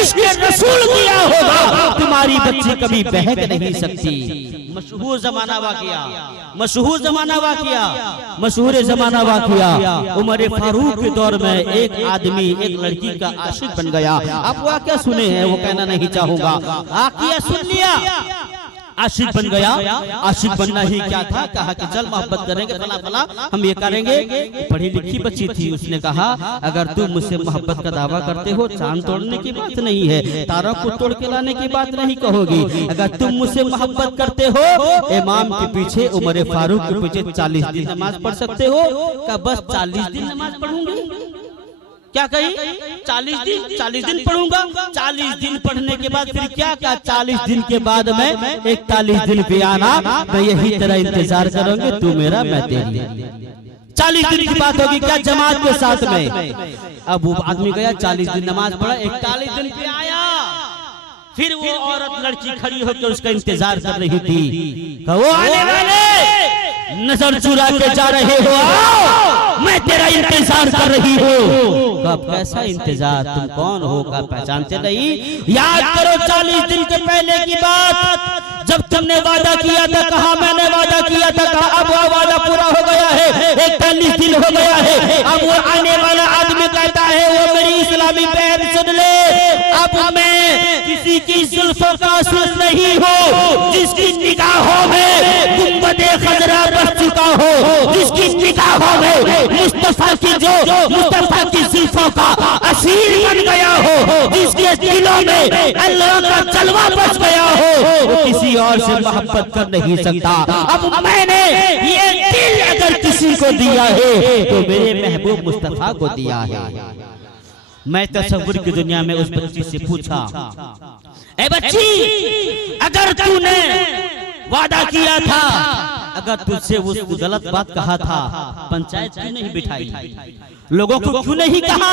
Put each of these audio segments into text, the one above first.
इसके रसूल किया होगा तुम्हारी बच्ची कभी बहक नहीं सकती। मशहूर जमाना वाकया, मशहूर जमाना वाकया, मशहूर जमाना वाकया। उमर फारूक के दौर में एक आदमी एक लड़की का आशिक बन गया। आप वाकया सुने हैं, वो कहना नहीं चाहूंगा, वाकया सुन लिया। आशिक बन गया। आशिक बनना ही क्या था, कहा कि चल मोहब्बत करेंगे, फला फला हम ये करेंगे। पढ़ी लिखी बच्ची थी, उसने कहा अगर तुम मुझसे मोहब्बत का दावा करते हो, चांद तोड़ने की बात नहीं है, तारों को तोड़ के लाने की बात नहीं कहोगी। अगर तुम मुझसे मोहब्बत करते हो, इमाम के पीछे, उमर फारूक के पीछे 40 दिन नमाज पढ़ सकते हो। क्या बस 40 दिन नमाज पढ़ूंगी? क्या कही? 40 दिन पढ़ूंगा। 40 दिन पढ़ने के बाद फिर क्या? 40 दिन के बाद में 41 दिन पे आना, मैं यही तेरा इंतजार करूंगी, तू मेरा मैं तेरी। 40 दिन की बात होगी क्या जमात के साथ में। अब वो आदमी गया, 40 दिन नमाज पढ़ा, 41 दिन पे आया। फिर वो औरत लड़की खड़ी होकर उसका इंतजार कर रही थी। वो आने वाले नजर चुरा के जा रहे हो, मैं तेरा इंतजार कर रही हूँ। कब? कैसा इंतजार? तुम कौन हो का पहचानते नहीं? याद करो 40 दिन के पहले की बात, जब तुमने वादा किया था, कहा मैंने वादा किया था, कहा अब वो वादा पूरा हो गया है, 41 दिन हो गया है। अब वो आने वाला आदमी कहता है, वो मेरी इस्लामी बहन सुन ले, अब मैं किसी की जुल्फों का असर नहीं हो, जिसकी निगाहों में गुंबदे खजरा बस चुका हो, जिसकी निगाहों में मुस्तफा की मुस्तफा की जुल्फों का असीर बन गया हो, जिसके दिलों में अल्लाह का जलवा बस गया हो, वो किसी और से मोहब्बत कर नहीं सकता। अब मैंने ये दिल अगर किसी को दिया है तो मेरे महबूब मुस्तफा को दिया है। मैं तसव्वुर की दुनिया में उस बच्ची से पूछा, ए बच्ची, अगर तूने वादा किया था, अगर तुझसे वो गलत बात कहा था, पंचायत क्यों नहीं बिठाई? लोगों को क्यों नहीं कहा?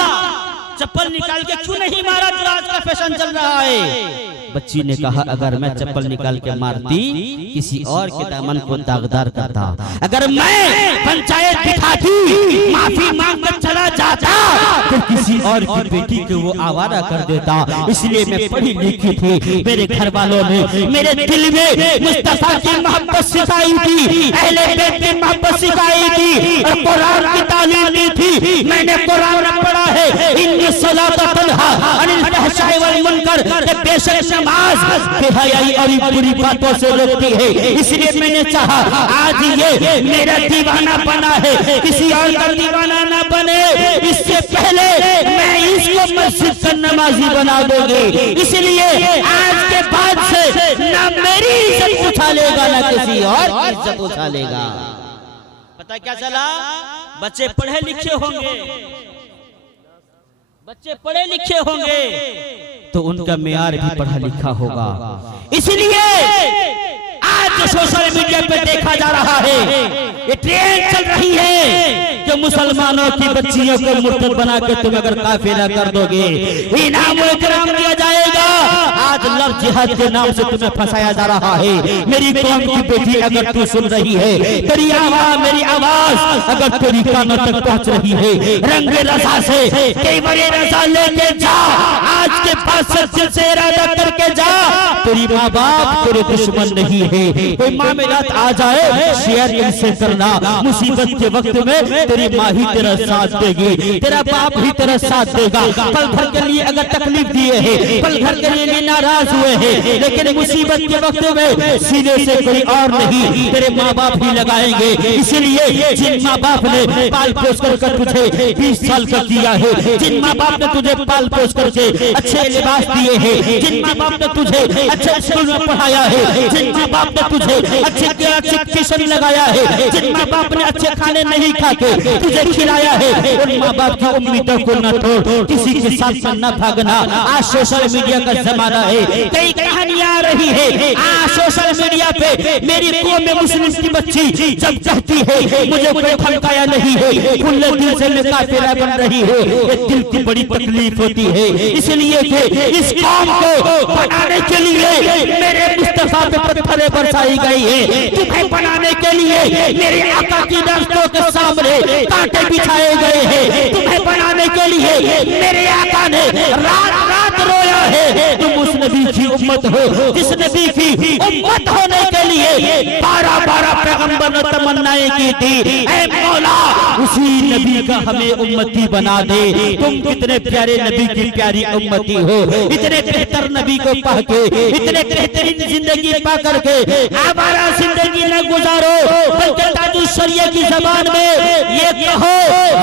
चप्पल निकाल के क्यों नहीं मारा जो आज का फैशन चल रहा है? बच्ची ने कहा अगर मैं चप्पल निकाल के मारती, किसी और के दामन को दागदार करता। अगर मैं पंचायत बिठाती, माफी मांग कर चला जाता, तो किसी और की बेटी को वो आवारा कर देता। इसलिए मैं पढ़ी लिखी थी, मेरे घर वालों ने मेरे दिल में मुस्तफा की मोहब्बत सिखाई थी, अहले बैत की मोहब्बत सिखाई थी, और कुरान की तालीम दी थी। मैंने कुरान पढ़ा है, इन्नी सलात तन्हा अनिल फहशाई वल मुनकर, के बेशक नमाज बेहयाई और बुरी बातों से रोकती है। इसलिए मैंने चाहा आज ये मेरा दीवाना बना है, किसी और का दीवाना ना बने, इससे पहले मैं इसको मस्जिद का नमाजी बना दूंगी। इसलिए आज के बाद से ना मेरी इज्जत उठा लेगा, ना किसी और की इज्जत उठा लेगा। पता क्या चला? बच्चे पढ़े लिखे होंगे, बच्चे पढ़े लिखे होंगे तो उनका मेयार भी पढ़ा लिखा होगा। इसलिए आज जो सोशल मीडिया पे देखा जा रहा है, ये ट्रेंड चल रही है कि मुसलमानों की बच्चियों को मुर्तद बना के तुम अगर काफिरा कर दोगे, इनाम इकराम दिया जाएगा। आज लव जिहाद के नाम से तुम्हें फंसाया जा रहा है। मेरी कौम की बेटी, अगर तू सुन रही है, तेरी आवाज, मेरी आवाज अगर तेरी कानों तक पहुंच रही है, रंगे रजा से कई बड़े रजा लेके जा, आज के पास सच्चे से इरादा करके जा। तेरी माँ बाप तेरे दुश्मन नहीं है, कोई मामलात आ जाए शेयर इनसे करना। मुसीबत के वक्त में तेरी माँ ही तेरा साथ देगी, तेरा बाप ही तेरा साथ देगा। पल भर के लिए अगर तकलीफ दिए है, पल भर के लिए नाराज हुए हैं, लेकिन मुसीबत के वक्त में सीने से कोई और नहीं, तेरे माँ बाप ही लगाएंगे। इसलिए जिन माँ बाप ने पाल पोस कर तुझे 20 साल का किया है, जिन माँ बाप ने तुझे पाल पोस करके अच्छे लिबास दिए हैं, जिन माँ बाप ने तुझे अच्छे स्कूल में पढ़ाया है, जिन माँ बाप ने तुझे अच्छे ट्यूशन लगाया है, जिन माँ बाप ने अच्छे खाने नहीं खा के तुझे खिलाया है, उन माँ बाप की उम्मीदों को न तोड़, किसी के साथ न भागना। आज सोशल मीडिया का जमाना है, कई कहानियां आ रही है। आज सोशल मीडिया पे मेरी कौम में मुस्लिम की बच्ची जब कहती है मुझे कोई खमकाया नहीं है, खुले दिल से मैं काफिरा बन रही है, ये दिल की बड़ी तकलीफ होती है। इसलिए इस कौम को बनाने के लिए मेरे मुस्तफा पे पत्थरें बरसाई गई है, तुम्हें बनाने के लिए मेरे आका की दस्तों के सामने कांटे बिछाए गए हैं, तुम्हें बनाने के लिए मेरे आका ने रात रात रोया है, नबी की उम्मत हो, जिस नबी की उम्मत होने के लिए 12 पैगंबर ने तमन्नाएं की थी, ऐ मौला उसी नबी का हमें उम्मती बना दे। तुम कितने प्यारे नबी की प्यारी उम्मती हो, इतने बेहतर नबी को पा के, इतने बेहतरीन जिंदगी पा करके हमारा जिंदगी न गुजारो, बल्कि ताजुल शरिया की जबान में ये कहो,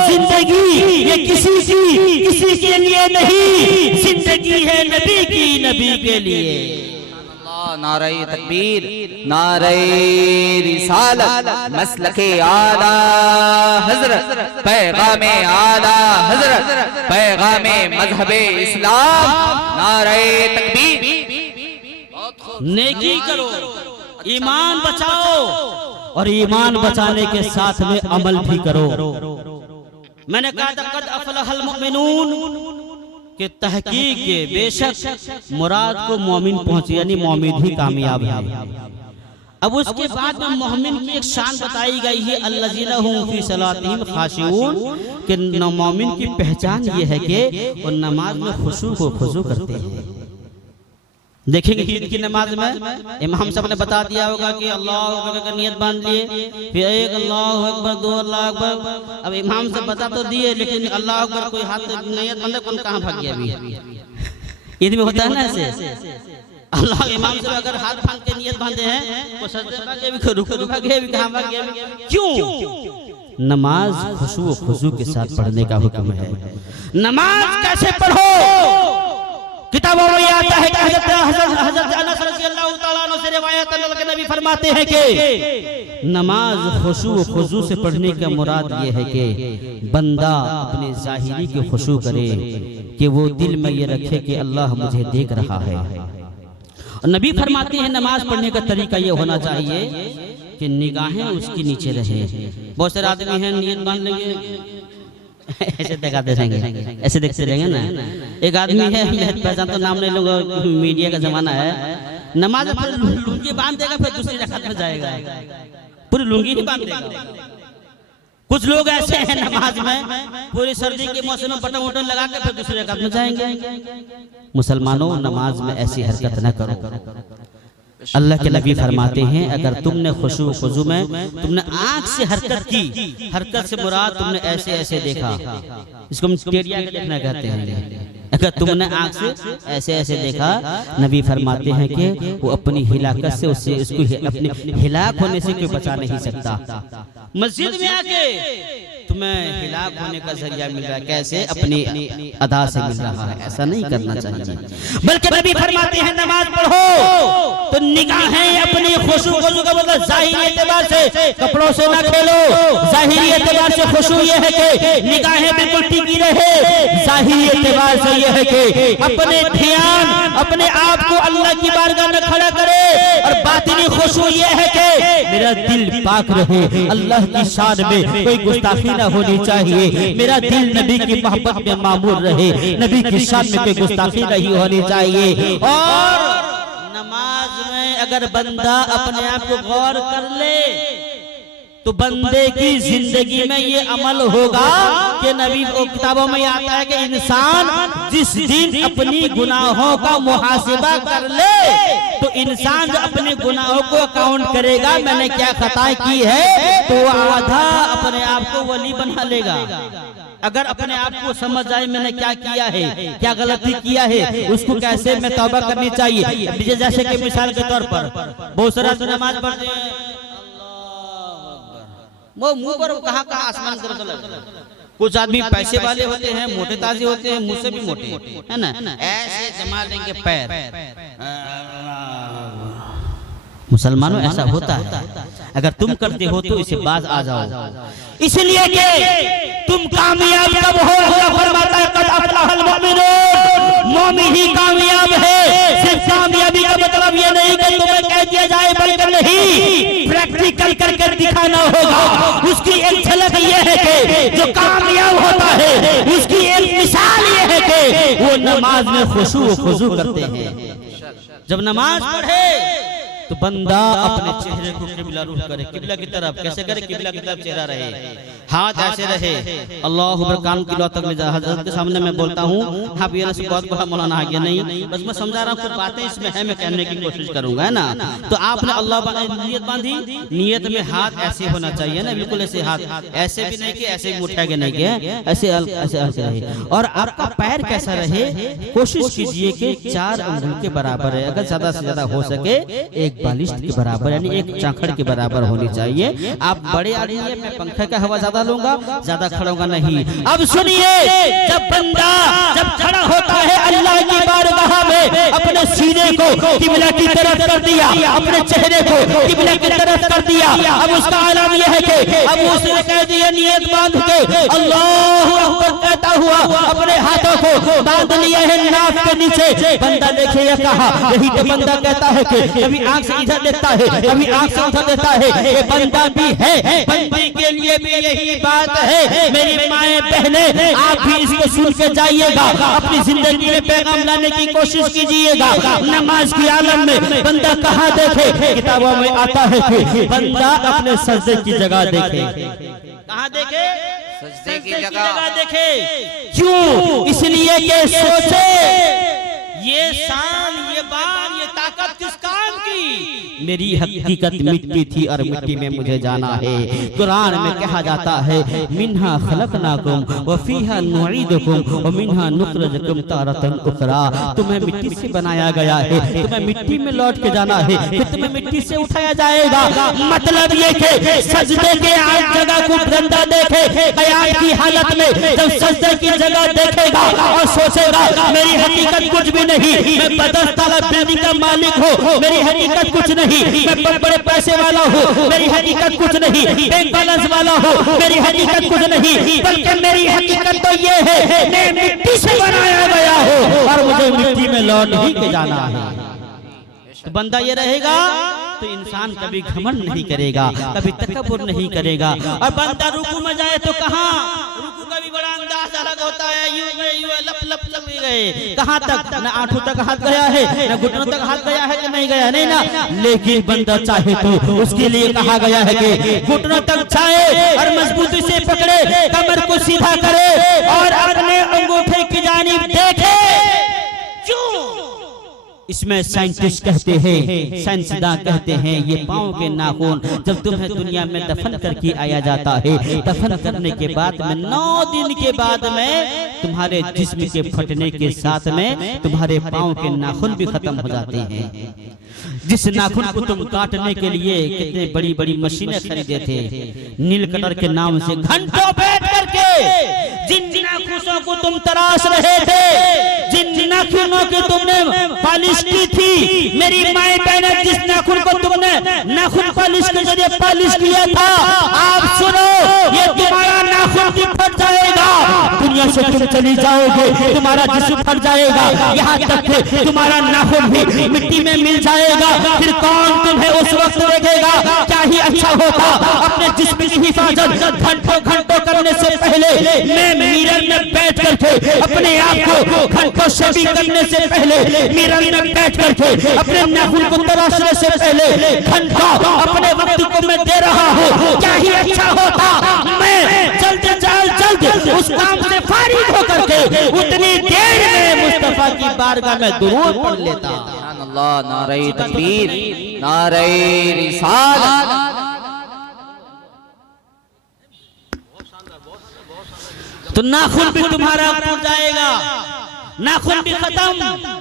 जिंदगी ये किसी के लिए नहीं, जिंदगी है नबी की, नबी के लिए। नारे तकबीर, नारे रिसालत, मसलके आला हजरत, पैगामे आला हजरत, पैगामे मजहबे इस्लाम, नारे तकबीर। नेकी करो, ईमान बचाओ, और ईमान बचाने के साथ में अमल भी करो। मैंने कहा था कद अफलहल मुमिनून के तहकीक के बेशक मुराद को मोमिन पहुंचे, यानी मोमिन ही कामयाब है। अब उसके बाद में मोमिन की एक शान बताई गई है, अल्लज़ीना हुम फी सलातिहिम खाशिऊन, कि मोमिन की पहचान ये है कि वो नमाज में खुशू को खुशू करते हैं। देखेंगे ईद की नमाज में इमाम साहब ने बता दिया होगा कि अल्लाह अकबर का नियत बांध लिए, फिर एक अल्लाह अकबर, दो अल्लाह अकबर। अब इमाम साहब बता तो दिए, लेकिन अल्लाह अकबर कोई हाथ नियत बांधे, कौन कहाँ भाग गया अभी? ईद में होता है ना ऐसे, अल्लाह इमाम साहब अगर हाथ भाग के नियत बांधे हैं, वो सजदे भागे भी, रुकू भागे भी, कहाँ भाग गया? क्यों? नमाज खुशू खुशू के साथ पढ़ने का हुक्म है। नमाज कैसे पढ़ो? किताबों में आता है कि हज़रत अनस रज़ियल्लाहु ताला अन्हु से रिवायत है, अल्लाह के नबी फरमाते हैं कि नमाज खुशू खुशू से पढ़ने का मुराद ये है कि बंदा अपने ज़ाहिरी के खुशू करे, कि वो दिल में ये रखे कि अल्लाह मुझे देख रहा है। और नबी फरमाते हैं नमाज पढ़ने का तरीका ये होना चाहिए कि निगाहें उसकी नीचे रहे। बहुत सारे आदमी हैं नियत बांध लेंगे, ऐसे दिखाते रहेंगे, ऐसे देखते रहेंगे ना। एक आदमी है, पहचान तो नाम नहीं लूंगा, मीडिया का जमाना है, नमाज पर लुंगी बांध देगा, फिर दूसरी रकात में जाएगा, पूरी लुंगी ही बांध देगा। कुछ लोग ऐसे हैं नमाज में पूरी सर्दी के मौसम में बटन वटन लगा के फिर दूसरी रकात में जाएंगे। मुसलमानों, नमाज में ऐसी हरकत न करो। अल्लाह के नबी फरमाते हैं अगर तुमने खुशू खुजू में तुमने आंख से हरकत की, हरकत से मुराद तुमने ऐसे ऐसे देखा, इसको हम टेरिया के देखना कहते हैं। अगर तुमने आंख से ऐसे ऐसे देखा, नबी फरमाते हैं कि वो अपनी हिलाकत से उससे उसको अपने हिलाक होने से कोई बचा नहीं सकता। मस्जिद में आके तुम्हें हिलाक होने का जरिया मिल रहा है, कैसे? अपनी अदा से मिल रहा है। ऐसा नहीं करना चाहिए, बल्कि नबी फरमाते हैं नमाज पढ़ो तो निगाहें अपनी खुशू खुशू का मतलब ज़ाहिरी एतबार से कपड़ों से ना खेलो। ज़ाहिरी एतबार से खुशू ये है कि निगाहें बिल्कुल टिकी रहे, ज़ाहिरी एतबार से ये है कि अपने ध्यान अपने आप को अल्लाह की बारगाह में खड़ा करे, और बातिनी खुशू ये है कि मेरा दिल पाक रहे, अल्लाह की शान में कोई गुस्ताखी न होनी चाहिए, मेरा दिल नबी की मोहब्बत में मामूर रहे, नबी की शान में कोई गुस्ताखी नहीं होनी चाहिए। और नमाज में अगर बंदा अपने आप को गौर कर ले तो बंदे की जिंदगी में ये अमल होगा कि नबी को किताबों में आता है कि इंसान जिस दिन अपनी गुनाहों का मुहासिबा कर ले तो इंसान जो अपने गुनाहों को अकाउंट करेगा, मैंने क्या खताएं की है, तो आधा अपने आप को वली बना लेगा। अगर अपने आप को समझ आए मैंने क्या किया है, क्या गलती किया है, उसको कैसे मैं तौबा करनी चाहिए। जैसे कि मिसाल के तौर पर बहुत सारा तो नमाज पढ़ते हैं, वो मुंह पर कहाँ आसमान कर चला। कुछ आदमी पैसे वाले होते हैं, मोटे ताजे होते हैं, मुझसे भी मोटे है ना, ऐसे जमा देंगे पैर। मुसलमानों ऐसा होता है, अगर तुम करते हो तो इसे बाज आ जाओ, इसलिए कि तुम कामयाब कब हो? अल्लाह फरमाता है कद अफलहल मुमिनून, मोमिन ही कामयाब है। सिर्फ कामयाबी का मतलब ये नहीं कि तुम्हें कह दिया जाए, बल्कि नहीं, प्रैक्टिकल करके दिखाना होगा। उसकी एक झलक ये है कि जो कामयाब होता है उसकी एक मिसाल ये है कि वो नमाज में खुशू खुजू करते हैं। जब नमाज पढ़े तो बंदा अपने चेहरे को किबला रुख करे, किबला की तरफ। कैसे करे? किबला की तरफ चेहरा रहे। हाथ ऐसे रहे, अल्लाह अकबर, कान की लौ तक ले जा। हजरत के सामने मैं बोलता हूँ, आप ये ना बहुत बड़ा मौलाना आगे नहीं, बस मैं समझा रहा हूँ, कुछ बातें इसमें है, मैं कहने की कोशिश करूंगा, है ना। तो आपने अल्लाह नियत बांधी, नियत में हाथ ऐसे होना चाहिए ना, बिल्कुल ऐसे, हाथ ऐसे भी नहीं कि ऐसे भी उठा के नहीं गए, ऐसे ऐसे रहे। और आपका पैर कैसा रहे, कोशिश कीजिए कि 4 अंगुल के बराबर है, अगर ज्यादा से ज्यादा हो सके 1 बालिश के बराबर, यानी 1 चाखड़ के बराबर होनी चाहिए। आप बड़े आदमी है, मैं पंखे का हवा ज्यादा लूंगा, ज्यादा खड़ा होगा नहीं। अब सुनिए, जब बंदा जब खड़ा होता है अल्लाह की बारगाह में, अपने सीने को किबला की तरफ कर दिया, अपने चेहरे को किबला की तरफ कर दिया। अब उसका आलम यह है कि अब उसने कह दिया, नियत बांध के अल्लाहू अकबर कहता हुआ अपने हाथों को बांध लिया है नाक के नीचे। बंदा देखे या कहा, यही तो बंदा कहता है कि कभी आंख से इधर देखता है, कभी आंख से उधर देखता है, ये बंदा भी है। बंदे के लिए भी यही बात है। मेरी माएं बहनें, आप भी इसको सुन के जाइएगा, अपनी जिंदगी में पैगाम लाने की कोशिश कीजिएगा। नमाज की आलम में बंदा कहाँ देखे, किताबों में आता है कि बंदा अपने सजदे की जगह देखे। कहाँ देखे, सजदे की जगह देखे। क्यों, इसलिए ये सोचे, ये शान, ये बान, ये ताकत किस काम की, मेरी हकीकत मिट्टी थी और मिट्टी में मुझे जाना है। कुरान में कहा जाता है, मिन्हा खलकनाकुम व फीहा नुईदुकुम व मिन्हा नुखरिजुकुम तारतन उखरा। तुम्हें मिट्टी से बनाया गया है, तुम्हें मिट्टी में लौट के जाना है, फिर तुम्हें मिट्टी से उठाया जाएगा। मतलब ये कि सजदे के आज जगह को बंदा देखे, कयामत की हालत में जब सजदे की जगह देखेगा और सोचेगा, मेरी हकीकत कुछ भी नहीं, मैं 10 ताला बिल्डिंग का मालिक हूँ, मेरी हकीकत कुछ नहीं, मैं बड़े पैसे वाला हूँ, मेरी हकीकत कुछ नहीं, बैंक बैलेंस वाला हूँ, मेरी हकीकत कुछ नहीं, बल्कि मेरी हकीकत तो ये है, मैं मिट्टी से बनाया गया हूँ और मुझे मिट्टी में लौट ही के जाना है। तो बंदा ये रहेगा तो इंसान कभी घमंड नहीं करेगा, कभी तकब्बुर नहीं करेगा। और बंदा रुकू में जाए तो कहाँ, रुकू का भी बड़ा अंदाज अलग होता है, यूं लप लप लप गए, कहाँ तक, न आंखों तक हाथ गया है, न घुटनों तक हाथ गया है कि नहीं गया, नहीं ना। लेकिन बंदा चाहे तो उसके लिए कहा गया है कि घुटनों तक जाए और मजबूती से पकड़े, कमर को सीधा करे और अपने अंगूठे की जानिब देखे। इसमें साइंटिस्ट कहते हैं, साइंसदान कहते हैं, ये पाँव के नाखून जब तुम्हें दुनिया में दफन करके आया जाता है, दफन करने के बाद में 9 दिन के बाद में तुम्हारे जिस्म के फटने के साथ में तुम्हारे पाँव के नाखून भी खत्म हो जाते हैं। जिस नाखून को तुम काटने के लिए कितने बड़ी बड़ी मशीनें खरीदे थे, नील कटर के नाम से घंटों बैठ करके जिन नाखूनों को तुम तराश रहे थे, जिन नाखूनों की तुमने पालिश की थी, मेरी माएं बहनें, जिस नाखून को तुमने नाखून पालिश के जरिए पालिश किया था, आप सुनो, ये तुम्हारा नाखून भी फट जाएगा, दुनिया से तुम चली जाओगे, तुम्हारा जिस्म फट जाएगा, यहाँ तक कि तुम्हारा नाखून भी मिट्टी में मिल जाएगा। फिर कौन तुम्हें उस वक्त देखेगा? क्या ही अच्छा होता अपने जिस्म की हिफाजत घंटों घंटों करने से पहले मैं मिरर में बैठ करके अपने आप को घंटों शेविंग करने से पहले मिरर में बैठ करके अपने नाखून को तराशने से पहले घंटों अपने वक्त को मैं दे रहा हूँ। क्या ही अच्छा होता मैं जल्द उस काम से फारिग होकर के उतनी देर में मुस्तफा की बारगाह में दुरूद पढ़ लेता। अल्लाह, नारे तकबीर, नारे रिसालत। तो नाखून भी तुम्हारा टूट जाएगा, नाखून भी खत्म।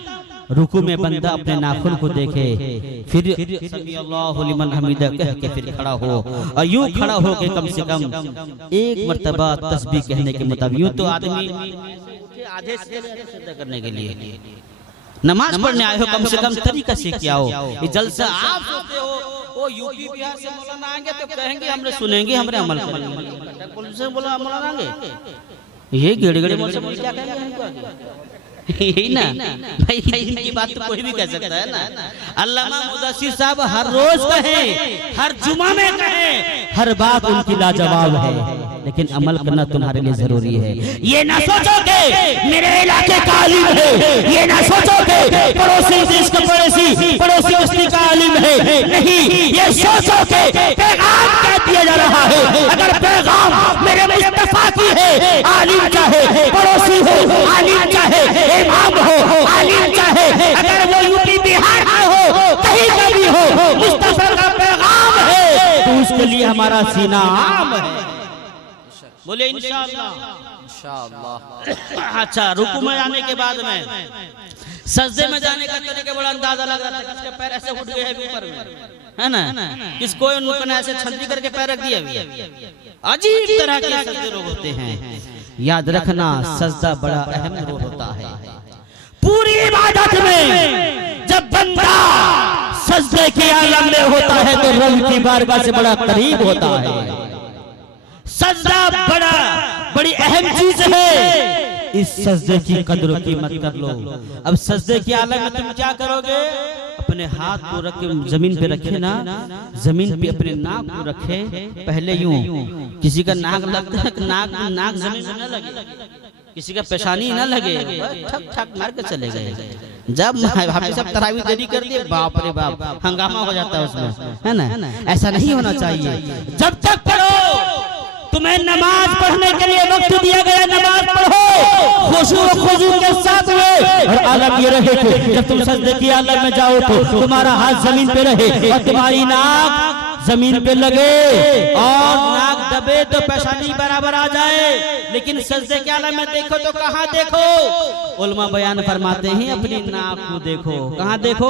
रुकू में बंदा अपने नाखून को देखे, फिर समी अल्लाहु लिमन हमीदा कह के फिर खड़ा हो, और यूं खड़ा हो के कम से कम 1 मर्तबा तस्बीह कहने के मुताबिक। यूं तो आदमी आधे से सजदा करने के लिए नमाज पढ़ने आए हो, कम से कम तरीका से क्या हो। ये जलसा आप सोचते हो वो यूपी बिहार से मौलाना आएंगे तो कहेंगे हमने सुनेंगे, हमने अमल करेंगे, बोला मौलाना आएंगे, ये गेड़े गेड़े बोल क्या कहेंगे हमको। यही ना भाई, इनकी बात तो कोई भी कह सकता है ना। अल्लामा मुदस्सिर साहब हर रोज कहे, हर जुमा में कहे, हर बात उनकी लाजवाब है, लेकिन अमल करना तुम्हारे लिए जरूरी है। ये ना सोचो कि मेरे इलाके का आलिम है, ये ना सोचो कि पड़ोसी देश का पड़ोसी बस्ती का आलिम है, नहीं, ये सोचो कि पैगाम क्या दिया जा रहा है। अगर पैगाम मेरे मुस्तफा की है, आलिम चाहे पड़ोसी हो, आलिम चाहे इमाम हो, आलिम चाहे अगर वो यूपी बिहार का हो, कहीं का भी हो, मुस्तफा का पैगाम है तो उसके लिए हमारा सीना आम है। बोले इंशाअल्लाह। इंशाअल्लाह। अच्छा, रुकू में आने के बाद में सजदे में जाने का तरीका बड़ा अंदाजा लग रहा था। किसके पैर ऐसे उठ गए हैं ऊपर में, है ना, किसको उन्होंने ऐसे छंदी करके पैर रख दिया। अजीब तरह के सजदे लोग होते हैं। याद रखना, सजदा बड़ा अहम रोल होता है पूरी इबादत में। जब बंदा सजदे के आलम में होता है तो रब की बारगाह से बड़ा करीब होता है। सजदा बड़ी अहम चीज है। इस सजदे की कदर और कीमत कर लो। अब सजदे के आलम में तुम क्या करोगे? अपने हाथ को रख के जमीन पे रखे ना, जमीन पे अपने नाक को रखे। पहले यूं, किसी का नाक लगता है, नाक जमीन में न लगे, किसी का पेशानी न लगे, ठक ठक मार के चले गए। जब हाफिज साहब तरावी देरी कर दिए, बाप रे बाप, हंगामा हो जाता है उसमें, है ना। ऐसा नहीं होना चाहिए। जब तक पढ़ो, तुम्हें नमाज पढ़ने के लिए वक्त दिया गया, नमाज पढ़ो खुशू के साथ में। और आलम ये रहे कि जब तुम सजदे की आलम में जाओ तो तुम्हारा हाथ जमीन पे रहे और तुम्हारी नाक जमीन पे लगे, और नाक दबे तो पेशानी बराबर आ जाए। लेकिन सजदे के आलम में देखो तो कहाँ देखो? उलमा बयान फरमाते हैं अपनी नाक को देखो। कहाँ देखो?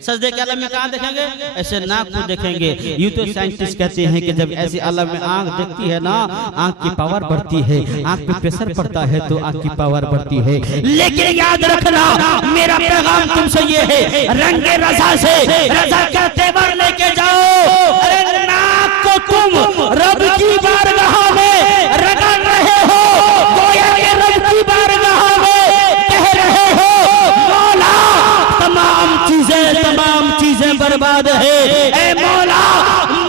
सजदे के आलम में कहाँ देखेंगे? ऐसे नाक को देखेंगे। यूं तो साइंटिस्ट कहते हैं कि जब ऐसे आलम में आंख देखती है ना, आंख की पावर बढ़ती है, आंख पे प्रेशर पड़ता है तो आंख की पावर बढ़ती है। लेकिन याद रखना, मेरा पैगाम तुमसे ये है, रंगे रजा से रजा का तेवर लेके जाओ। अरे नाक को तुम रब की बारगाह में रगड़ रहे हो, गोया के रब की बारगाह में कह रहे हो, मौला तमाम चीजें बर्बाद है। ए मौला,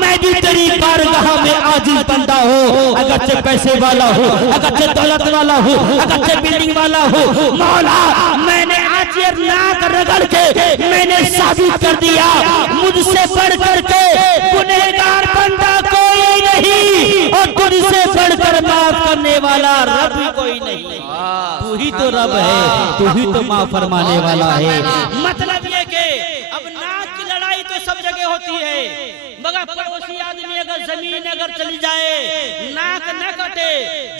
मैं भी तेरी बारगाह में आजिज़ बंदा हूँ। अगरचे पैसे वाला हूँ, अगरचे दौलत वाला हूँ, अगरचे बिल्डिंग वाला हूँ, मौला मैंने आज ये नाक रगड़ के मैंने साबित कर दिया, मुझसे बढ़ करके गुनहगार बंदा कोई नहीं, और तुझसे बढ़कर माफ करने वाला रब भी कोई नहीं। तू ही तो रब है, तू ही तो माफ फरमाने वाला है। मतलब ये कि अब नाक की लड़ाई तो सब जगह होती है, मगर पड़ोसी आदमी अगर जमीन अगर चली जाए, नाक न कटे,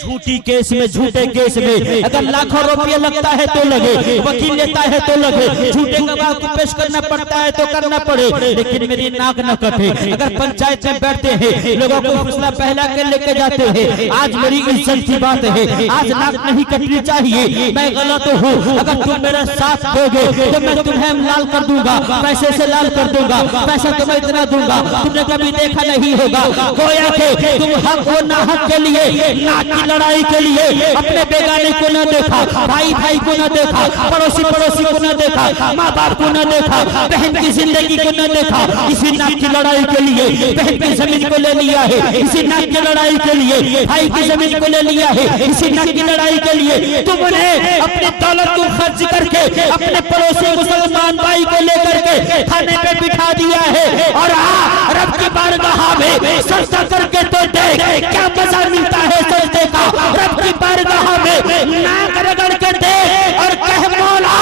झूठी केस में, झूठे केस में अगर लाखों रुपये लगता है तो लगे, वकील लेता है तो लगे, झूठे गवाह को पेश करना पड़ता है तो करना पड़े, लेकिन मेरी नाक न कटे। अगर पंचायत में बैठते हैं, लोगों को फैसला पहला के लेके जाते हैं, आज मेरी इज्जत की बात है, आज नाक नहीं कटनी चाहिए, मैं गलत हूँ, अगर तुम मेरा साथ दोगे तो मैं तुम्हें लाल कर दूंगा, पैसे से लाल कर दूंगा, पैसा तो मैं इतना दूंगा तुमने कभी देखा नहीं होगा। गोया के तुम हक और ना हक के लिए, नाक की लड़ाई के लिए अपने बेगाने को न देखा, भाई भाई को न देखा, पड़ोसी पड़ोसी को न देखा, माँ बाप को न देखा, बहन की जिंदगी को न देखा। इसी नाक की लड़ाई के लिए बहन की जमीन को ले लिया है, इसी नाक की लड़ाई के लिए भाई की जमीन को ले लिया है, इसी नाक की लड़ाई के लिए तुमने अपनी दौलत को खर्च करके अपने पड़ोसी मुसलमान भाई को लेकर के थाने पे बिठा दिया है। और रब की बारगाह में सजदा करके तो देख क्या मजा मिलता है सजदे का। रब की बारगाह में नाक रगड़ के देख और कह, मौला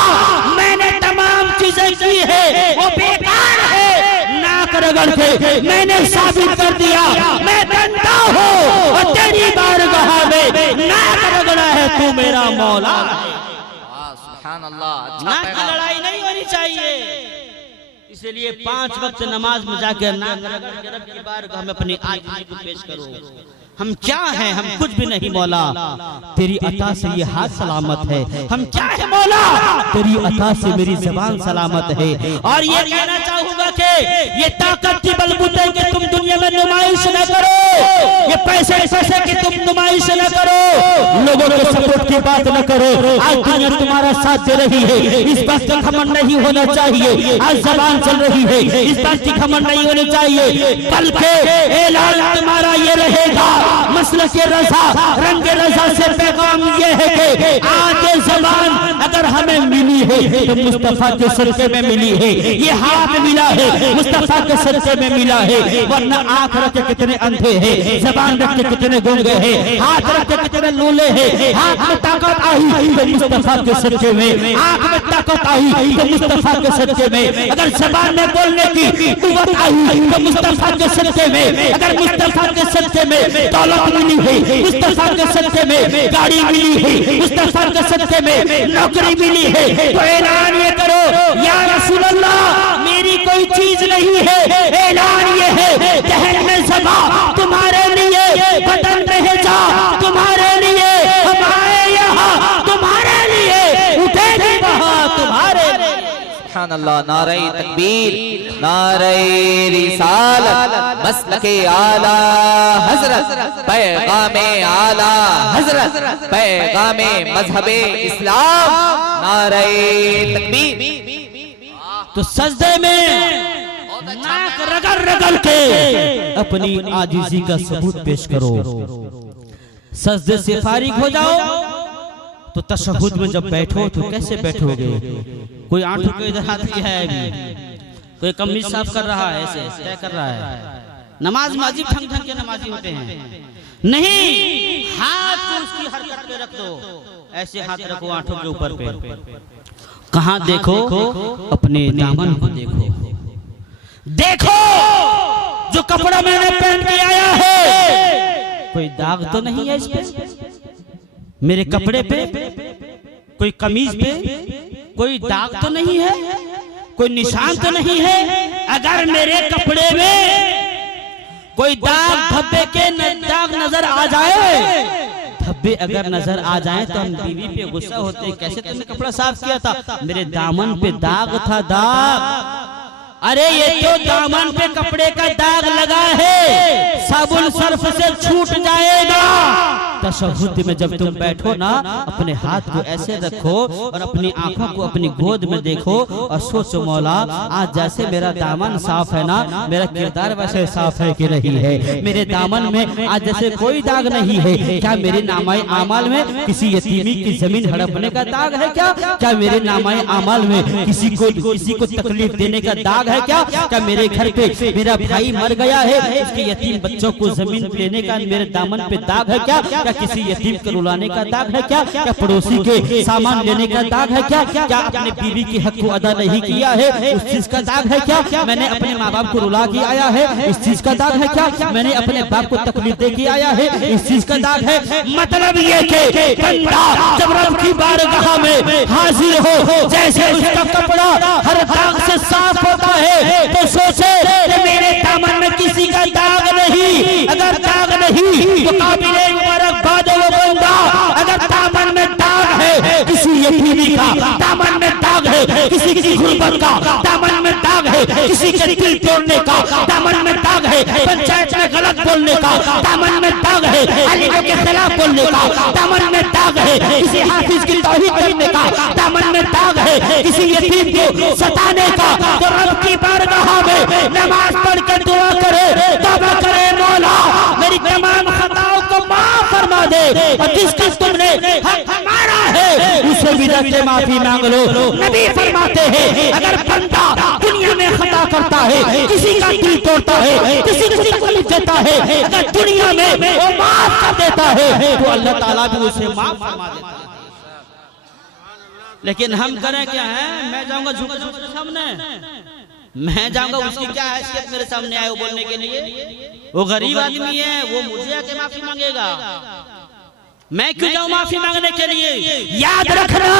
मैंने तमाम चीजें की है वो बेकार है, नाक रगड़ के मैंने साबित कर दिया मैं बंदा हूँ, और तेरी बारगाह में नाक रगड़ा है तू मेरा मौला। नाक की लड़ाई नहीं होनी चाहिए। इसलिए 5 वक्त नमाज में जाकर नाक रगड़ के रब की बारगाह में अपनी आजीज़ी को पेश करो। हम क्या हैं, हम कुछ भी नहीं मौला, तेरी अता से ये हाथ सलामत है। हम क्या है मौला, तेरी अता से मेरी ज़बान सलामत है। और ये कहना चाहूंगा कि ये ताकत की बलबूते कि तुम दुनिया में नुमाइश न करो, ये पैसे की तुम नुमाइश न करो, लोगों के सपोर्ट की बात न करो। आज दुनिया तुम्हारा साथ दे रही है, इस बात का घमंड नहीं होना चाहिए। आज ज़बान चल रही है, इस बात की घमंड नहीं होनी चाहिए, बल्कि ऐलान तुम्हारा ये रहेगा मसलक के रज़ा, रंग रज़ा से पैगाम ये है कि आज ये ज़बान अगर हमें मिली है तो मुस्तफा के सदक़े में मिली है, ये हाथ मिला है मुस्तफा के सदक़े में मिला है। वरना आंख रख के कितने अंधे हैं, ज़बान रख के कितने गूंगे हैं, हाथ रख के कितने लूले हैं। हाथ में ताकत आई तो मुस्तफा के सदक़े में, आंख में ताकत आई तो मुस्तफा के सदक़े में, अगर ज़बान में बोलने की कुव्वत आई तो मुस्तफा के सदक़े में, अगर मुस्तफा के सदक़े में दौलत मिली है, मुस्तफा के सदक़े में गाड़ी मिली है, मुस्तफा के सदक़े में नौकरी मिली है, तो ऐलान ये करो या रसूल अल्लाह मेरी कोई चीज नहीं है। ऐलान ये है जहन में ज़बा तुम्हारे लिए, बदन में जा तुम्हारे लिए, हम आए यहाँ तुम्हारे लिए, उठेगी वहाँ तुम्हारे लिए। सुभान अल्लाह, नारे तकबीर, नारे रिसालत, मसलके आला हजरत, पैगामे आला हजरत, पैगामे मजहबे इस्लाम, नारे तकबीर। तो सजदे में नाक रगड़ रगड़ के अपनी आजिज़ी का सबूत पेश करो। सजदे से फारिग हो जाओ तो तशहुद में जब बैठो तो कैसे बैठोगे? कोई आंखों को इधर हाथ किया है, अभी कोई कमीज साफ कर रहा है, ऐसे तय कर रहा है। नमाज में अजीब ढंग ढंग के नमाजी होते हैं। नहीं, हाथ को उसकी हरकत पे रख दो, ऐसे हाथ रखो आंखों के ऊपर पे। कहाँ देखो? अपने दामन को देखो। देखो जो कपड़ा मैंने पहन के आया है, कोई दाग तो नहीं है इस पे, मेरे कपड़े पे, कोई कमीज पे कोई दाग तो नहीं है, कोई निशान तो नहीं है। अगर मेरे कपड़े में कोई दाग धब्बे के दाग नजर आ जाए, धब्बे अगर नजर आ जाए तो हम बीवी पे गुस्सा होते, कैसे तुमने कपड़ा साफ किया था? मेरे दामन पे दाग था, दाग। अरे ये तो दामन पे कपड़े का दाग लगा है, साबुन सर्फ से छूट जाएगा। तशहुद में जब तुम बैठो ना, अपने हाथ को ऐसे रखो और अपनी आंखों को अपनी गोद में देखो और सोचो मौला आज जैसे मेरा दामन साफ है ना, मेरा किरदार वैसे साफ है कि नहीं है? मेरे दामन में आज जैसे कोई दाग नहीं है, क्या मेरे नामाए आमाल में किसी यतीमी की जमीन हड़पने का दाग है क्या? क्या मेरे नामाए आमाल में किसी को तकलीफ देने का दाग है क्या? क्या मेरे घर पे मेरा भाई मर गया है, उसके यतीम बच्चों को जमीन लेने का मेरे दामन पे दाग है क्या? क्या किसी यतीम को रुलाने का दाग है क्या? क्या पड़ोसी के सामान लेने का दाग है क्या? क्या अपने बीवी की हक को अदा नहीं किया है, उस चीज का दाग है क्या? मैंने अपने माँ बाप को रुला के आया है, इस चीज का दाग है क्या? मैंने अपने बाप को तकलीफ दे के आया है, इस चीज का दाग है। मतलब ये कि बंदा जब रब की बारगाह में हाजिर हो, जैसे उसका कपड़ा हर दाग से साफ होता है, तो सोचे कि मेरे दामन में किसी का दाग नहीं। अगर दाग नहीं तो काबिले मुबारकबाद वो बंदा। अगर दामन में दाग है किसी यतीमी का, दामन में दाग है किसी की गुर्बत का, दामन में दाग है किसी के दिल तोड़ने का, दामन में दाग है पंचायत में गलत बोलने का, दामन में दाग है अलीमों के खिलाफ बोलने का, दामन में दाग है किसी हाफिज की तौहीन करने का, दामन में दाग है किसी यतीम को सताने का, तो रब की बारगाह में नमाज पढ़ कर दुआ करे, तौबा करे, मौला मेरी तमाम खताओं को माफ फरमा दे, और जिसका तुमने हक हमारा है उससे भी जाके माफी मांग लो। नबी फरमाते हैं अगर बंदा दुनिया में खता करता है, किसी का दिल तोड़ता है, किसी को तकलीफ देता है, अगर दुनिया में वो माफ कर देता है तो अल्लाह ताला भी उसे माफ फरमा देता है। लेकिन हम करें क्या है? मैं जाऊंगा झुक झुक सामने, मैं जाऊंगा, उसकी क्या हैसियत मेरे सामने आए वो बोलने के लिए? वो गरीब आदमी है, वो मुझे आके माफी मांगेगा, मैं क्यों जाऊं माफी मांगने के लिए? याद रखना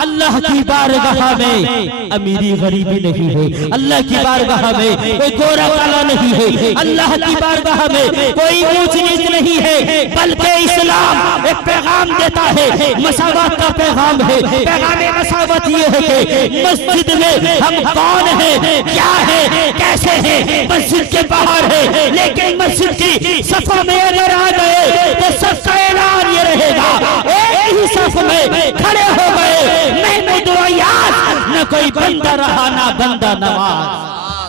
अल्लाह अल्लाह की बारगाह में अमीरी गरीबी नहीं है, अल्लाह की बारगाह में कोई गोरा काला नहीं है, अल्लाह की बारगाह में कोई ऊंच नीच नहीं है, बल्कि इस्लाम एक पैगाम देता है, मसावत का पैगाम है। पैगाम मसावत ये है कि मस्जिद में हम कौन है, क्या है, कैसे है, मस्जिद के बाहर है, लेकिन मस्जिद की सफा में अगर आ गए तो सबका ऐलान ये रहेगा, एक ही सफ में खड़े हो गए, महमूद व याद, न कोई बंदा रहा ना बंदा नवाज।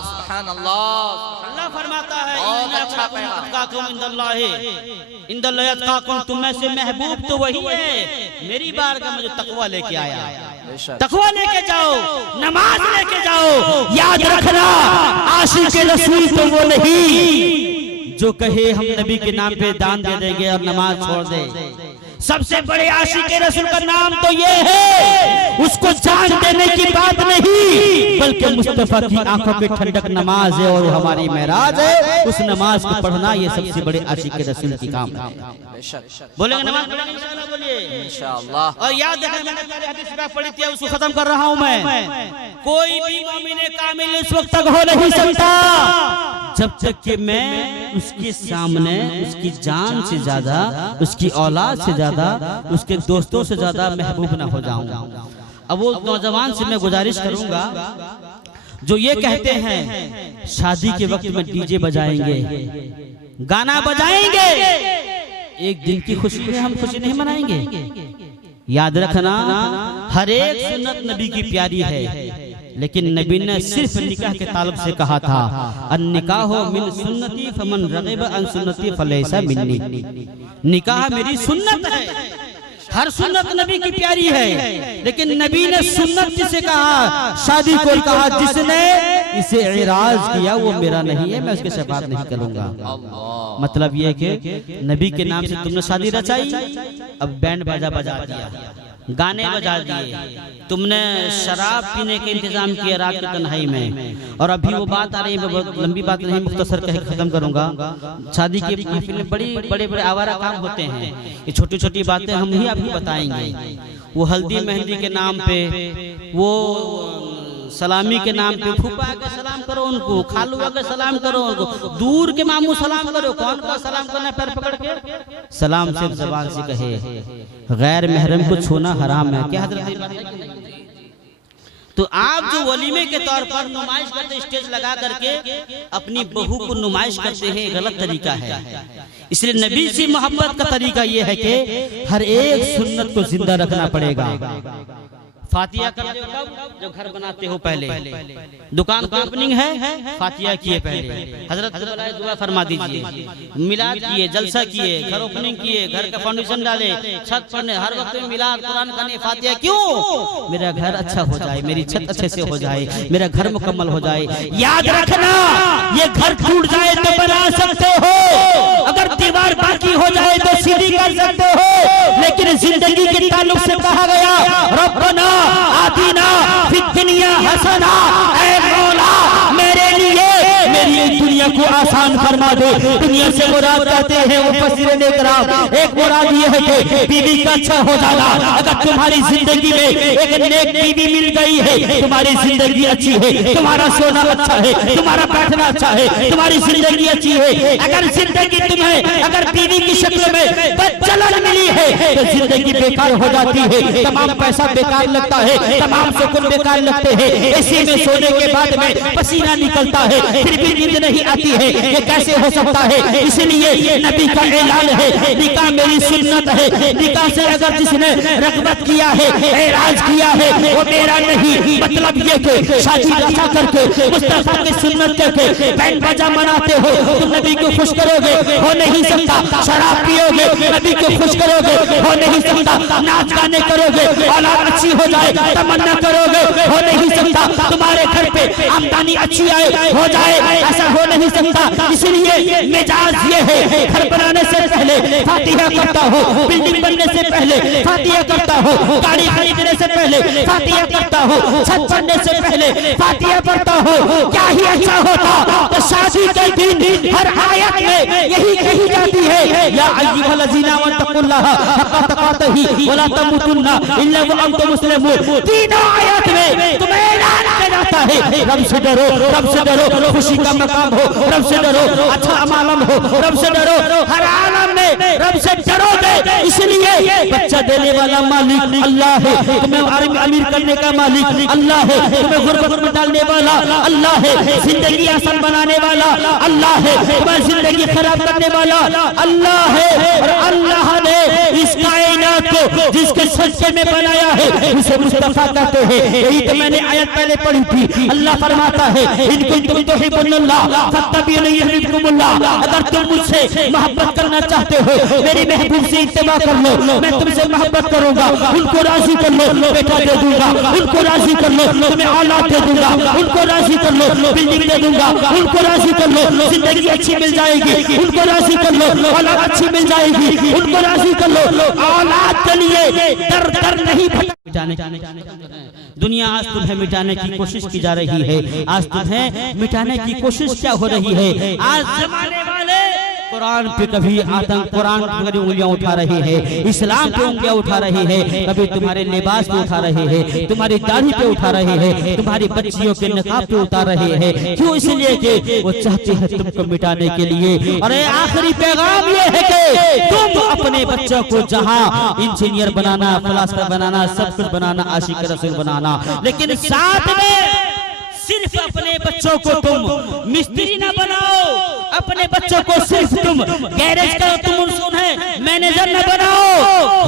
सुभान अल्लाह। अल्लाह फरमाता है बहुत अच्छा इंदल्लाह, तुम में से महबूब तो वही है मेरी बारगाह में जो तकवा लेके आया। तकवा लेके जाओ, नमाज लेके जाओ। याद रखना, आशिक रसूल तो वो नहीं जो कहे हम नबी के नाम पे दान दे देंगे और नमाज छोड़ दे। सबसे बड़े आशिक रसूल का नाम तो ये है, उसको जान देने की बात नहीं, बल्कि मुस्तफा की आंखों पे ठंडक नमाज है और हमारी मेराज है। उस नमाज को पढ़ना ये सबसे बड़े आशिक रसूल की काम है। बोलेंगे नमाज पढ़ेंगे इंशाअल्लाह, बोलिए इंशाअल्लाह। और याद रखना, मैंने पहले हदीस का पढ़ी थी, उसको खत्म कर रहा हूं मैं। कोई भी मोमिन कामिल उस वक्त तक हो नहीं सकता जब तक कि मैं उसके सामने उसकी जान से ज्यादा, उसकी औलाद से ज्यादा, उसके दोस्तों से ज्यादा महबूब ना हो जाऊं। अब वो नौजवान से मैं गुजारिश करूंगा जो ये कहते हैं शादी के वक्त में डीजे बजाएंगे, गाना बजाएंगे, एक दिन की खुशी में हम खुशी नहीं मनाएंगे। याद रखना, हर एक सुन्नत नबी की प्यारी है, लेकिन नबी ने सिर्फ निकाह के ताल्लुक से कहा था, अन्निकाहो मिन सुन्नती फमन रगिब अन सुन्नती फलैसा मिन्नी। निकाह मेरी सुन्नत है, हर सुन्नत नबी की प्यारी है, लेकिन नबी ने सुन्नत जिसे कहा, शादी को कहा, जिसने इसे इराज किया वो मेरा नहीं है, मैं उसके शफाअत नहीं करूंगा। मतलब ये कि नबी के नाम से तुमने शादी रचाई, अब बैंड बाजा बजा दिया, गाने बजा दिए, तुमने शराब पीने के इंतजाम किया रात की तन्हाई में। और अभी वो बात आ रही है, बहुत लंबी बात नहीं, मुख्तसर कह खत्म करूंगा। शादी की महफिल में बड़े बड़े आवारा काम होते हैं, ये छोटी छोटी बातें हम ही आपको बताएंगे। वो हल्दी मेहंदी के नाम पे, वो सलामी के नाम पे, फूफा के सलाम करो उनको, खालुआ के सलाम करो उनको, दूर के मामू सलाम करो। कौन का सलाम करना है? पैर पकड़ के सलाम सिर्फ ज़बान से कहे, गैर महरम को छूना हराम है। क्या हजरत? तो आप जो वलीमे के तौर पर नुमाइश करते, स्टेज लगा करके अपनी बहू को नुमाइश करते हैं, गलत तरीका है। इसलिए नबी से मोहब्बत का तरीका यह है कि हर एक सुन्नत को जिंदा रखना पड़ेगा। फातिहा करते हो कब? जब घर बनाते हो पहले, दुकान का ओपनिंग है, फातिहा किए पहले, हजरत दुआ फरमा दीजिए, मिलाद किए, जलसा किए, घर ओपनिंग किए, घर का फाउंडेशन डाले, छत पढ़ने, हर वक्त में मिलाद, कुरान खाने, फातिहा। क्यों? मेरा घर अच्छा हो जाए, मेरी छत अच्छे से हो जाए, मेरा घर मुकम्मल हो जाए। याद रखना, ये घर टूट जाए तो बना सकते हो, अगर दीवार बाकी हो जाए तो सीधी कर सकते हो, लेकिन जिंदगी के ताल्लुक से कहा गया, रब्बना आतीना फिद दुनिया हसना, ऐ मौला मेरे लिए मेरी दुनिया को आसान फरमा दे। दुनिया से मुराद कहते हैं वो मुफस्सिरीन इकराम, एक मुराद ये है कि बीवी का अच्छा हो जाना। अगर तुम्हारी जिंदगी में एक नेक बीवी मिल गई है, तुम्हारी जिंदगी अच्छी है, तुम्हारा सोना अच्छा है, तुम्हारा बैठना अच्छा है, तुम्हारी जिंदगी अच्छी है। अगर जिंदगी तुम्हें अगर बीवी की शक्ल में बदचलन मिली है तो जिंदगी बेकार हो जाती है, तमाम पैसा बेकार लगता है, तमाम सुकून बेकार लगते हैं। इसी में सोने के बाद में पसीना निकलता है, फिर भी नींद नहीं आती है, ये कैसे हो सकता है? इसलिए नबी का ऐलान है, निकाह मेरी सुन्नत है। निकाह से अगर जिसने रग़बत किया है, ऐराज किया है, वो मेरा नहीं। मतलब ये कि शादी रचा करके मुस्तफा की सुन्नत करके बैंड बाजा मनाते हो, तुम नबी को खुश करोगे? हो नहीं सकता। शराब पियोगे, नबी को खुश करोगे? हो नहीं सकता। नाच गाने करोगे, औलाद अच्छी हो जाए, तमन्ना करोगे, करोगे, हो नहीं सकता। तुम्हारे घर पे आमदनी अच्छी आए हो जाए, ऐसा हो नहीं सकता। इसलिए मिजाज ये है, घर बनाने से पहले फातिहा करता हो, बिल्डिंग बनने से पहले फातिहा करता हो, गाड़ी खरीदने से पहले फातिहा करता हो, छत बनने से पहले फातिहा पढ़ता हो। क्या ही अच्छा होता तो शादी के दिन हर आयत में यही कही जाती है, या अय्युहल्लज़ीना वत्तकुल्लाह हक़्क़ तुक़ातिही वला तमूतुन्ना इल्ला व अंतुम मुस्लिमून। तीनों आयत में तुम्हें ऐलान किया जाता है, रब से डरो, रब से डरो, खुशी का मकाम हो, रब से डरो, अच्छा अमालम हो, रब से डरो, हर आलम में रब से डरोगे। इसलिए बच्चा देने वाला मालिक अल्लाह है, तुम्हें अमीर करने का मालिक अल्लाह है, तुम्हें गुर्बत में डालने वाला अल्लाह है, जिंदगी आसान बनाने वाला अल्लाह है, तुम्हारी जिंदगी खराब करने वाला अल्लाह है। और अल्लाह ने इस कायनात को जिसके सजदे में बनाया है उसे मुस्तफा कहते हैं। यही तो मैंने आयत पहले पढ़ी थी। अल्लाह फरमाता है, इन कुंतुम तुहिब्बुल्लाह फत्तबिऊनी युहिब्बुकुमुल्लाह। अगर तुम मुझसे मोहब्बत करना चाहते हो, मेरी महबूब से इत्तिबा कर लो, मैं तुमसे मोहब्बत करूंगा, उनको राजी कर लो, बेटा दे दूंगा, उनको राजी कर लो, तुम्हें औलाद दे दूंगा, उनको राजी कर लो, बिल्डिंग दे दूंगा, उनको राजी कर लो, जिंदगी अच्छी मिल जाएगी, उनको राजी कर लो, औलाद अच्छी मिल जाएगी, उनको राजी कर लो। औलाद के लिए दर दर नहीं मिटाने, दुनिया आज तुम्हें मिटाने की कोशिश की जा रही है, आज तुम्हें मिटाने की कोशिश क्या हो रही है। आज जमाने वाले कुरान पे कभी आतंक, कुरान पे कभी उंगलियां उठा रहे हैं, इस्लाम पे उंगलियां उठा रहे हैं, कभी तुम्हारे लिबास पे उठा रहे हैं, तुम्हारी दाढ़ी पे उठा रहे हैं, तुम्हारी बच्चियों के निकाब पे उतार रहे हैं। क्यों? इसलिए कि वो चाहते हैं तुमको मिटाने के लिए। और आखिरी पैगाम ये है कि तुम अपने बच्चों को जहां इंजीनियर बनाना, फिलासफर बनाना, सब कुछ बनाना, आशिक रसूल बनाना, लेकिन साथ में सिर्फ अपने बच्चों को तुम मिस्त्री ना बनाओ, अपने बच्चों को सिर्फ तुम गैरेज का तुम मैनेजर न बनाओ,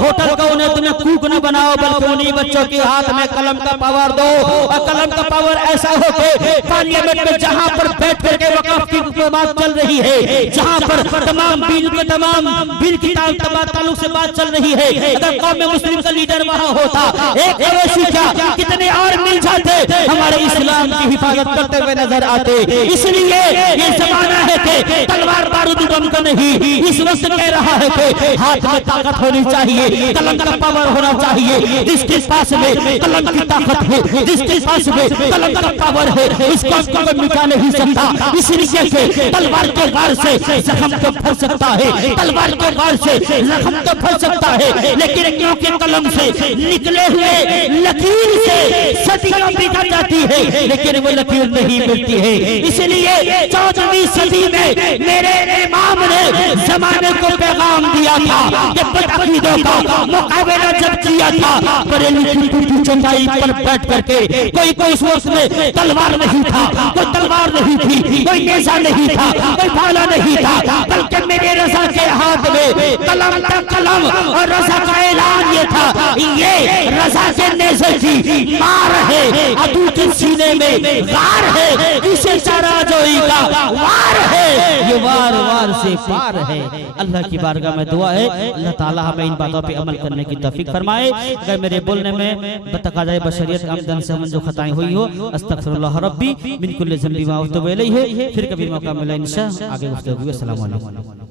होटल का उन्हें तुम्हें कुक न बनाओ, बल्कि उन्हीं बच्चों के हाथ में कलम का पावर दो। और कलम का पावर ऐसा हो कि पार्लियामेंट में जहां पर बैठ करके वक़्फ़ की बात चल रही है, जहां पर तमाम बिल की ताल्लुक से बात चल रही है, अगर कौम मुस्लिम का लीडर वहां होता, एक अवैसी क्या कितने और मिल जाते हमारे इस्लाम की हिफाजत करते हुए नजर आते। इसलिए ये जमाना है कि तलवार बारूद बम का नहीं, इस वक्त कह रहा है कि हाथ में ताकत होनी चाहिए, कलम का पावर होना चाहिए। जिसके पास में कलम की ताकत है, जिसके पास में कलम का पावर है, उसको कोई मिटा नहीं सकता। इसलिए से तलवार के वार से जख्म तो फल सकता है, तलवार के वार से जख्म तो फल सकता है, लेकिन क्योंकि कलम से निकले हुए लकीर से सदियां बीत जाती है, लेकिन वो लकीर नहीं मिलती है। इसलिए 14वीं सदी में मेरे इमाम ने जमाने को पैगाम दिया था कि बदअकीदों का मुकाबला जब किया था, बरेली की टूटी चंदाई पर बैठ करके कोई उस वक्त में तलवार नहीं था, कोई तलवार नहीं थी, कोई नेज़ा नहीं था, कोई भाला नहीं था, बल्कि मेरे रज़ा के हाथ में कलम था, कलम और रज़ा का ऐलान ये था, ये रज़ा के नेज़े की मार है, अदू के सीने में वार है, इसे सारा जोई का वार है, ये वार वार से पार है। अल्लाह की बारगाह में दुआ है, अल्लाह ताला हमें इन बातों पे अमल करने की तौफीक फरमाए। अगर मेरे बोलने में तकाज़ाए बशरियत आमदन से जो खताएं हुई हो, अस्तगफिरुल्लाह रब्बी मिन कुल्लि ज़ंबि व अतूबु इलैहि। फिर कभी मौका मिला इंशाअल्लाह आगे गुफ्तगू। अस्सलामु अलैकुम।